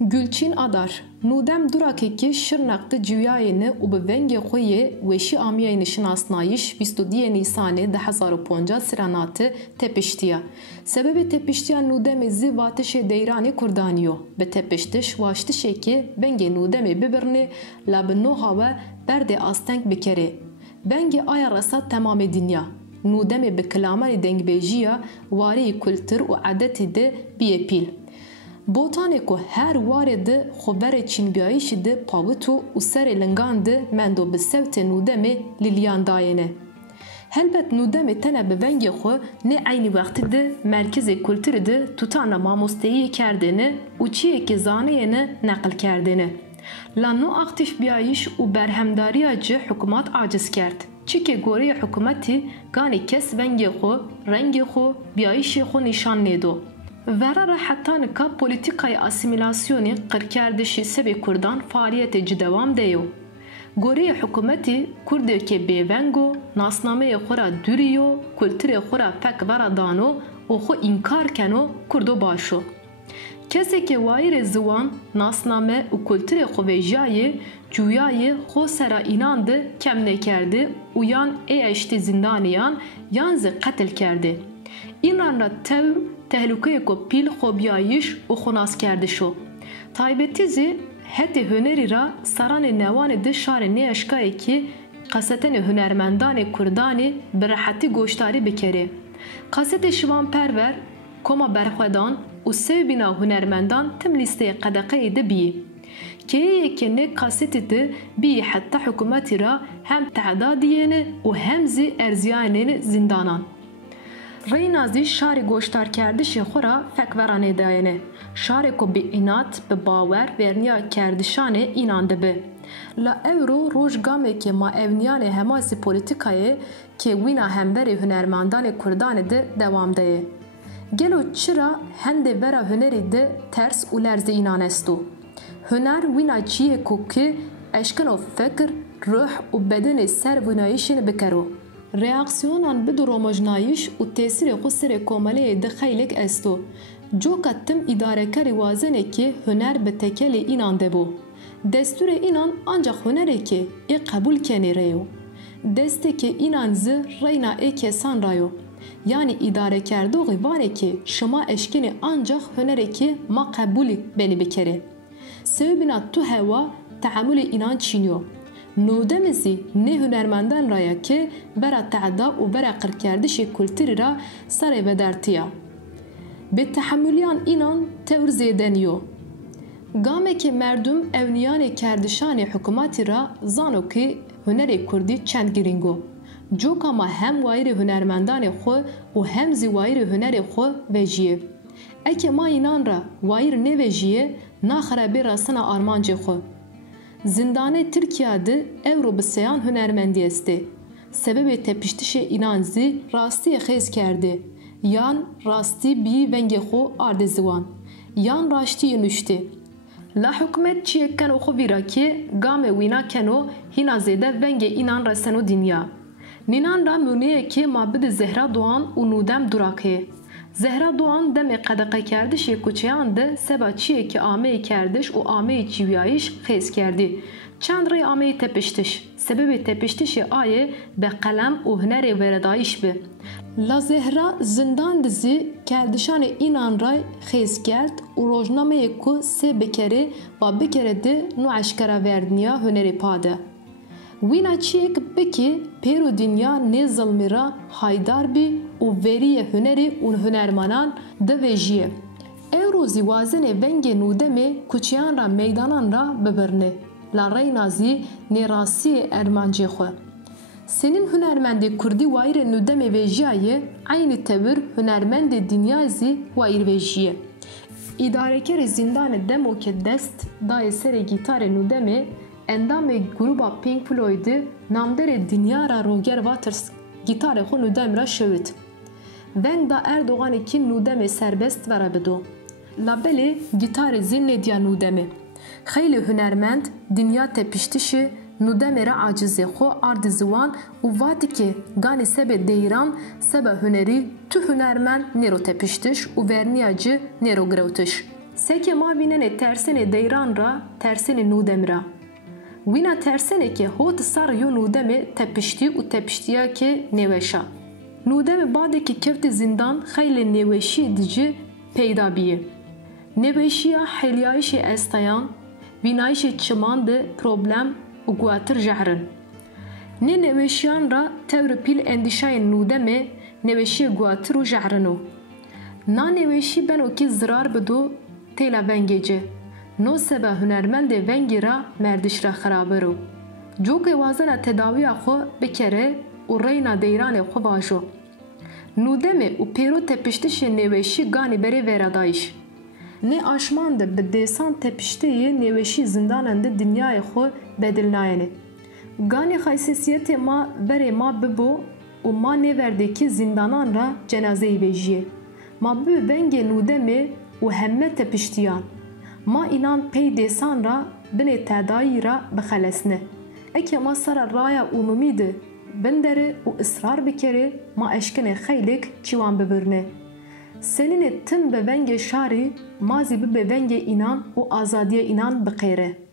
Gülçin Adar nudem durakeki şırnaktı cüyayını u bi vengê xwe yê weşî amiyayê şinasnayîş 22 Nîsanê 2005 siranatı tepiştiya. Sebebê tepiştiya nudemê zî watişê Deyranê Kurdanî yo. Bi tepiştiş waştişekî vengê nudemê bibirnê la bi noha we berdê asteng bikerê. Vengê aya resa temamê dinya. Nudemê bi kilamerê dengbêjiya wariyê kultur û edetê de bîye pîl. Botanê ku her warê di xweberê çînbiyayîşê di pawutu û serê lingan di mendo bi sewtê nûdemê lîliyan dayêne. Helbet nûdemê tene bi vengê xwe nê eynî wextî di merkezê kulturê de tutana mamosteyiyê kerdêne û çiyekê zaneyêne neqil kerdêne. La no aktifbiyayîş û berhemdariya cih hikûmat aciz kerd. Çikê gorîya hikûmetî ganê kes vengê xwe, rengê xwe, biyayîşê xwe nîşan nêdo. Verara hetanika politikayê asimilasyonê qirkerdişî sebê Kurdan faaliyetê ci dewam deyo. Gorîya hikûmetî Kurdekê bêveng û nasnameyê xwe ra dûrîyo, kulturê xwe ra pek vera dano û xwe înkar keno Kurdo başo. Kesekê wayîrê ziwan, nasname û kulturê xwe vêjiyayê cûyayê xwe sera înan de kem nekerdê û yan ê eştê zindaniyan yan zê qetil kerdê. İnan ra tew tehlûkeyê ku pîl xwebiyayîş û xwenas kerdişo. Taybetî zî hetê hunerî ra seranê newanê di şarê nêeşkayekî qesetenê hunermendanê Kurdanê bi rehetî goşdarî bikerê. Qesetê şivanperver, koma berxwedan û sevbîna hunermendan tim lîsteyê qedeqeyê de bîyê. Keyeyekê nê qesetê de bîyê heta hikûmetî ra hem tehdadiyêne û hem zî erziyanên zindanan. Reyna zî şarê goşdarkerdişê xwe ra fekveranê dayêne. Şarê ku bi înat, bi bawer verniya kerdişanê înan dibe. La ewro rojgamekê maevniyanê hemasî polîtikayê kê wîna hemberê hunermendanê Kurdanê de dewam daye. Gelo çira hendê vera hunerê de ters û lerzê înan est û. Huner wîna çiyê ku ki eşkeno fikir, ruh û bedenê ser wînayîşên bikero. Reaksiyonan bi duromojnayîş û tesîrê xwe serê komeleyê de xeylek est û. Coka tim îdarekerî wazenekê huner bi tekelê înan debû. Destûrê înan ancak hunerekê ê qebûl kenê reyo. Destekê înan zî reyna ê kesan rayo. Yani îdarekerdoğê vanekê şima eşkenê ancak hunerekê ma qebûlî benî bikere. Sebebîna tu hewa teamülê înan çîniyo. Nûdemê zî nê hunermendan raya ke bera tehda û bera qirkerdişê kulturî ra serê vedertiya. Bêtehemûliyan înan tewr zêdeniyo. Gamekê merdum evniyanê kerdişanê hikûmetî ra zano ki hunerê Kurdî çend girîng o. Coka ma hem wayîrê hunermendanê xwe û hem zî wayîrê hunerê xwe vejîye. Eke ma înan ra wayîr nevejîye naxerebe rastina armancê xwe. Zindanê Tirkiya de ewro bi seyan hunermendî est ê. Sebebê tepiştişê înan zî rastiyê xêz kerdê. Yan rastî bîyî vengê xwe ardê ziwan. Yan raştiyê nuştê. La hikûmet çiyek keno xwe vîrakê gamê wîna keno hîna zêde vengê înan reseno dinya. Nînan ra mûneyekê ma bide Zehra Doğan û nûdem durakê. Zehra Doğan demê qedeqekerdişê kuçeyan de seba çiyekî ameyê kerdiş û ameyê çîviyayîş xêz kerdî. Çend rê ameyê tepiştiş. Sebebê tepiştişê ayê be qelem û hunerê veredayîş bi. La Zehra zindan dizî kerdişanê înan ray xêz kerd û rojnameyê ku sê bikerê va bikere de nû eşkera verdiniya hunerê pade. Wîna çiyek bikî pêro dinya nê zilmê ra haydar bî û veriye hunerê û hunermanan divêjiye. Ewro zî wazenê vengê nûdemê kuçeyan ra meydanan ra bibirne. La reyna zî nêrastiyê ermancê xwe. Senin hunermendê Kurdî wayîrê nûdemê vêjiyayê aynî tevir hunermendê dinya zî wayîr vêjiye. İdarekerê zindanê demokê dest dayê serê gîtarê nûdemê endamê gruba Pink Floydê namderê dinya ra Roger Waters gîtarê xwe nûdem ra şewit. Veng da Erdoğanekî nûdemê serbest vera bido. La belê gîtarê zî nêdiya nûdemê. Xeylî hunermend dinya tepiştişê nûdemê re acizê xwe ardê ziwan û vatikê ganê sebe Deyran sebe hunerî tu hunermend nêro tepiştiş û verniya cî nêro girewtiş. Seke ma bînene tersene deyran ra tersene nûdem ra. Wîna terseneke hot sar yo nûdemê tepiştî û tepiştiya ke nêweşa. Nûdemê badekî kevtî zindan xeylê nêweşî dici peyda bîye. Nêweşiya helyayişê estayan, vînayişê çiman de problem û guhatir jehrin. Nê nêweşiyan ra tewr pîl endîşayên nûdemê nêweşiyê guhatir û jehrin o. Na nêweşî benokî zirar bido têla vengê ce. No sebe hunermendê vengî ra merdiş ra xerabir o. Cokê wazena tedawiya xwe bikere û reyna deyranê xwe vajo. Nûdemê û pêro tepiştişê nêweşî ganî berê vêra dayîş. Nê aşman de bi dêsan tepişteyê nêweşî zindanan de dinyayê xwe bedil nayene. Ganî xaysesiyetê ma berê ma bibo û ma nêverdekî zindanan ra cenazeyê bêjiye. Ma bi vengê nûdemê û hemme tepiştiyan. Ma inan pey dêsan ra binê tedayî ra bixelesne. Eke ma sera raya umumî de bindere û ısrar bikere ma eşkinê xeylek çîwan bibirne. Seninê tim bi vengê şarî mazî bibe vengê înan û azadiya înan biqêre.